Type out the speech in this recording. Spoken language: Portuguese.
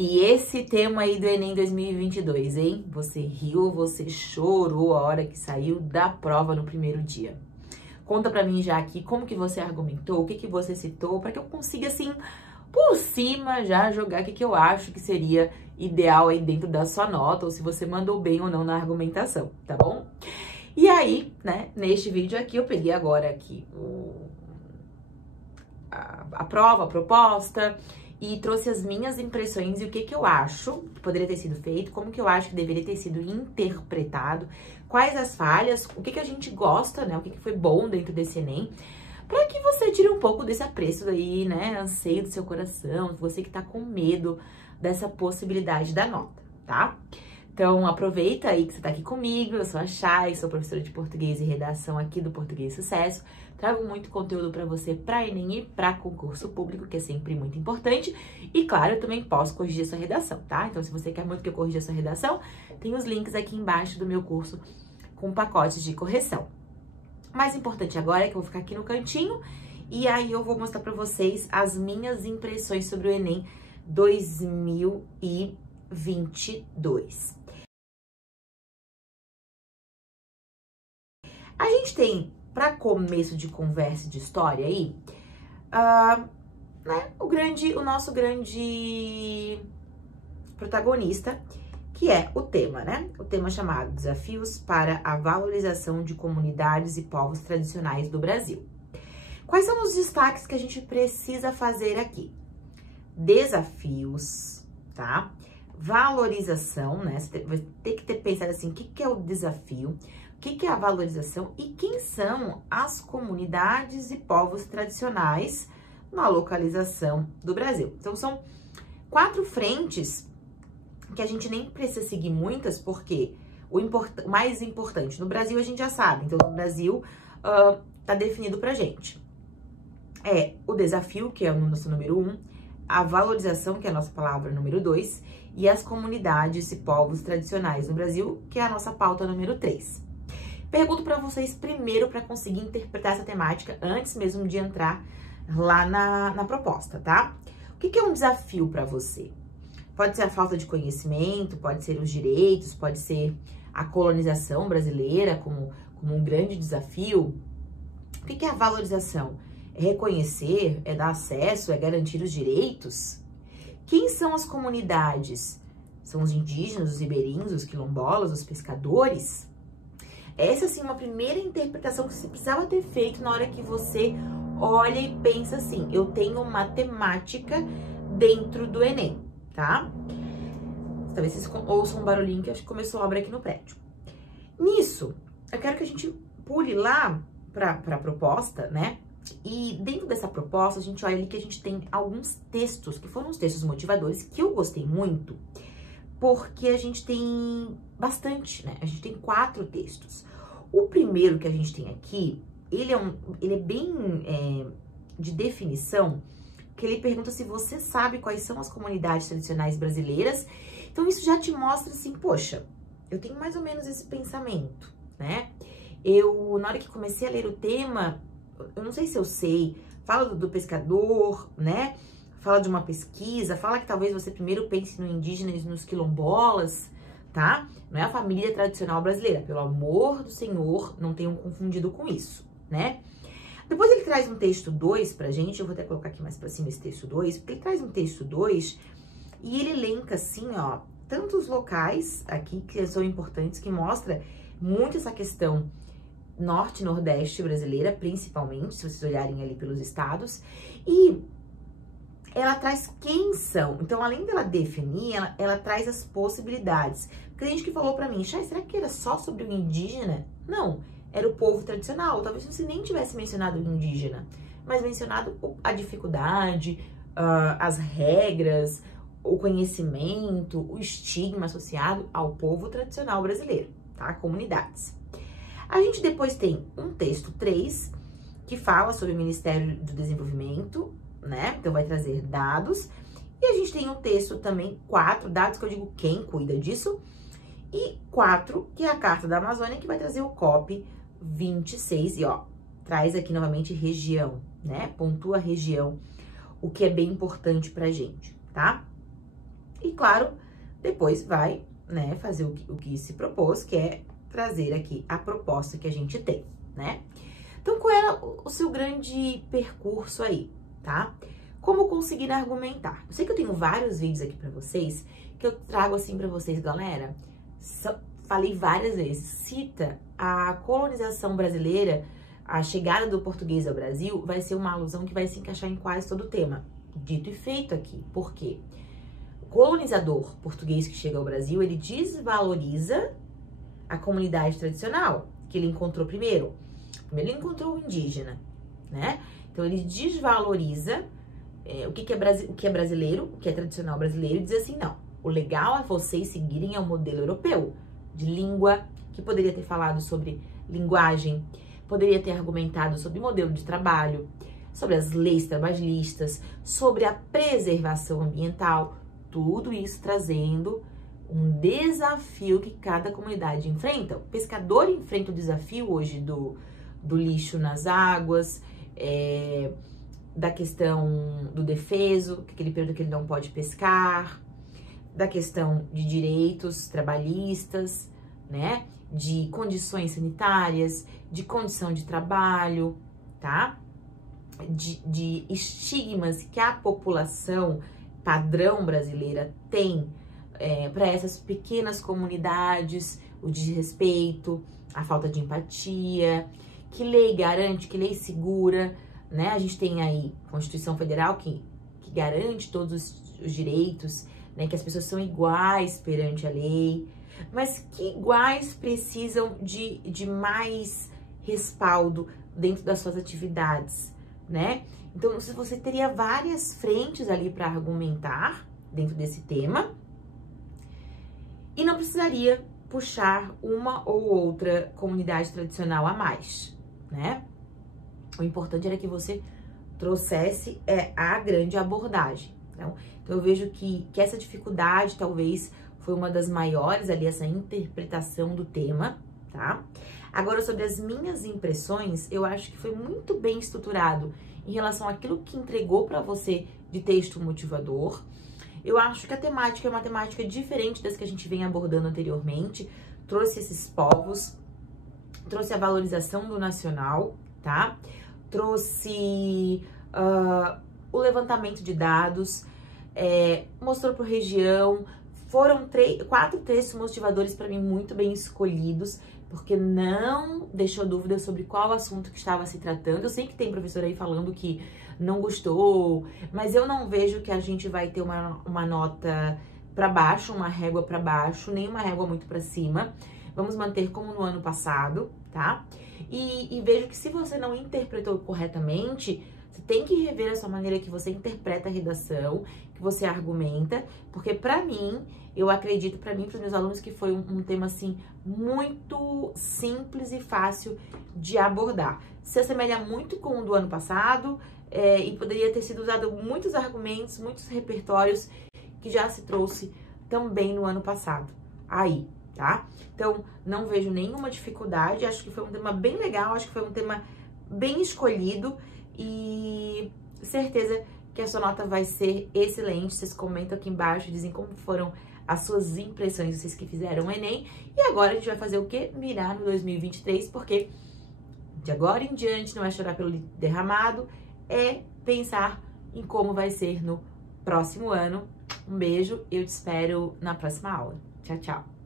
E esse tema aí do Enem 2022, hein? Você riu, você chorou a hora que saiu da prova no primeiro dia. Conta pra mim já aqui como que você argumentou, o que que você citou, para que eu consiga, assim, por cima já jogar o que que eu acho que seria ideal aí dentro da sua nota, ou se você mandou bem ou não na argumentação, tá bom? E aí, né, neste vídeo aqui, eu peguei agora aqui a prova, a proposta, e trouxe as minhas impressões e o que que eu acho que poderia ter sido feito, como que eu acho que deveria ter sido interpretado, quais as falhas, o que que a gente gosta, né, o que que foi bom dentro desse Enem, para que você tire um pouco desse apreço aí, né, anseio do seu coração, você que tá com medo dessa possibilidade da nota, tá? Então, aproveita aí que você tá aqui comigo, eu sou a Chay, sou professora de português e redação aqui do Português Sucesso. Trago muito conteúdo para você para Enem e para concurso público, que é sempre muito importante. E, claro, eu também posso corrigir a sua redação, tá? Então, se você quer muito que eu corrija a sua redação, tem os links aqui embaixo do meu curso com pacotes de correção. O mais importante agora é que eu vou ficar aqui no cantinho e aí eu vou mostrar para vocês as minhas impressões sobre o Enem 2022. A gente tem, para começo de conversa de história aí, né, o nosso grande protagonista, que é o tema, né? O tema chamado Desafios para a Valorização de Comunidades e Povos Tradicionais do Brasil. Quais são os destaques que a gente precisa fazer aqui? Desafios, tá? Valorização, né? Você vai ter que pensar assim, o que é o desafio? O que é a valorização e quem são as comunidades e povos tradicionais na localização do Brasil? Então, são 4 frentes que a gente nem precisa seguir muitas, porque o mais importante no Brasil a gente já sabe. Então, no Brasil tá definido pra gente. É o desafio, que é o nosso número 1, a valorização, que é a nossa palavra número 2, e as comunidades e povos tradicionais no Brasil, que é a nossa pauta número 3. Pergunto para vocês primeiro para conseguir interpretar essa temática antes mesmo de entrar lá na proposta, tá? O que é um desafio para você? Pode ser a falta de conhecimento, pode ser os direitos, pode ser a colonização brasileira como um grande desafio. O que é a valorização? É reconhecer, é dar acesso, é garantir os direitos? Quem são as comunidades? São os indígenas, os ribeirinhos, os quilombolas, os pescadores? Essa, assim, uma primeira interpretação que você precisava ter feito na hora que você olha e pensa assim, eu tenho uma temática dentro do Enem, tá? Talvez vocês ouçam um barulhinho que acho que começou a obra aqui no prédio. Nisso, eu quero que a gente pule lá para a proposta, né? E dentro dessa proposta, a gente olha ali que a gente tem alguns textos, que foram os textos motivadores, que eu gostei muito, porque a gente tem bastante, né? A gente tem 4 textos. O primeiro que a gente tem aqui, ele é bem de definição, que ele pergunta se você sabe quais são as comunidades tradicionais brasileiras. Então, isso já te mostra assim, poxa, eu tenho mais ou menos esse pensamento, né? Na hora que comecei a ler o tema, eu não sei se eu sei, fala do pescador, né? Fala de uma pesquisa, fala que talvez você primeiro pense no indígena e nos quilombolas, tá? Não é a família tradicional brasileira, pelo amor do Senhor, não tenham confundido com isso, né? Depois ele traz um texto 2 pra gente, eu vou até colocar aqui mais pra cima esse texto 2, porque ele traz um texto 2 e ele elenca assim, ó, tantos locais aqui que são importantes, que mostra muito essa questão norte e nordeste brasileira, principalmente, se vocês olharem ali pelos estados, e ela traz quem são. Então, além dela definir, ela traz as possibilidades. Porque tem gente que falou pra mim, Chay, será que era só sobre o indígena? Não, era o povo tradicional. Talvez você nem tivesse mencionado o indígena, mas mencionado a dificuldade, as regras, o conhecimento, o estigma associado ao povo tradicional brasileiro, tá? Comunidades. A gente depois tem um texto 3, que fala sobre o Ministério do Desenvolvimento, né? Então, vai trazer dados. E a gente tem um texto também, 4 dados, que eu digo quem cuida disso. E 4, que é a Carta da Amazônia, que vai trazer o COP 26. E, ó, traz aqui novamente região, né? Pontua região, o que é bem importante pra gente, tá? E claro, depois vai, né, fazer o que se propôs, que é trazer aqui a proposta que a gente tem, né? Então, qual era o seu grande percurso aí, tá? Como conseguir argumentar? Eu sei que eu tenho vários vídeos aqui pra vocês, que eu trago assim pra vocês, galera. Falei várias vezes, cita a colonização brasileira, a chegada do português ao Brasil, vai ser uma alusão que vai se encaixar em quase todo o tema. Dito e feito aqui. Por quê? O colonizador português que chega ao Brasil, ele desvaloriza a comunidade tradicional que ele encontrou primeiro. Primeiro ele encontrou o indígena, né? Então ele desvaloriza o que é brasileiro, o que é tradicional brasileiro, e diz assim, não, o legal é vocês seguirem ao modelo europeu de língua, que poderia ter falado sobre linguagem, poderia ter argumentado sobre modelo de trabalho, sobre as leis trabalhistas, sobre a preservação ambiental, tudo isso trazendo um desafio que cada comunidade enfrenta. O pescador enfrenta o desafio hoje do lixo nas águas, da questão do defeso, aquele período que ele não pode pescar, da questão de direitos trabalhistas, né? De condições sanitárias, de condição de trabalho, tá? De estigmas que a população padrão brasileira tem para essas pequenas comunidades, o desrespeito, a falta de empatia, que lei garante, que lei segura, né? A gente tem aí a Constituição Federal que garante todos os direitos, né? Que as pessoas são iguais perante a lei, mas que iguais precisam de mais respaldo dentro das suas atividades, né? Então, você teria várias frentes ali para argumentar dentro desse tema e não precisaria puxar uma ou outra comunidade tradicional a mais, né? O importante era que você trouxesse a grande abordagem. Então eu vejo que essa dificuldade talvez foi uma das maiores ali, essa interpretação do tema, tá? Agora, sobre as minhas impressões, eu acho que foi muito bem estruturado em relação àquilo que entregou para você de texto motivador. Eu acho que a temática é uma temática diferente das que a gente vem abordando anteriormente. Trouxe esses povos, trouxe a valorização do nacional, tá? Trouxe o levantamento de dados, mostrou por região. Foram 4 textos motivadores para mim muito bem escolhidos, porque não deixou dúvida sobre qual assunto que estava se tratando. Eu sei que tem professor aí falando que não gostou, mas eu não vejo que a gente vai ter uma nota para baixo, uma régua para baixo, nem uma régua muito para cima. Vamos manter como no ano passado, tá? E vejo que se você não interpretou corretamente, você tem que rever a sua maneira que você interpreta a redação, que você argumenta, porque pra mim, eu acredito, pra mim, pros meus alunos, que foi um tema, assim, muito simples e fácil de abordar. Se assemelha muito com o do ano passado, e poderia ter sido usado muitos argumentos, muitos repertórios que já se trouxe também no ano passado. Aí, tá? Então, não vejo nenhuma dificuldade, acho que foi um tema bem legal, acho que foi um tema bem escolhido e certeza que a sua nota vai ser excelente. Vocês comentam aqui embaixo, dizem como foram as suas impressões, vocês que fizeram o Enem. E agora a gente vai fazer o quê? Mirar no 2023, porque de agora em diante não é chorar pelo derramado, é pensar em como vai ser no próximo ano. Um beijo, eu te espero na próxima aula. Tchau, tchau!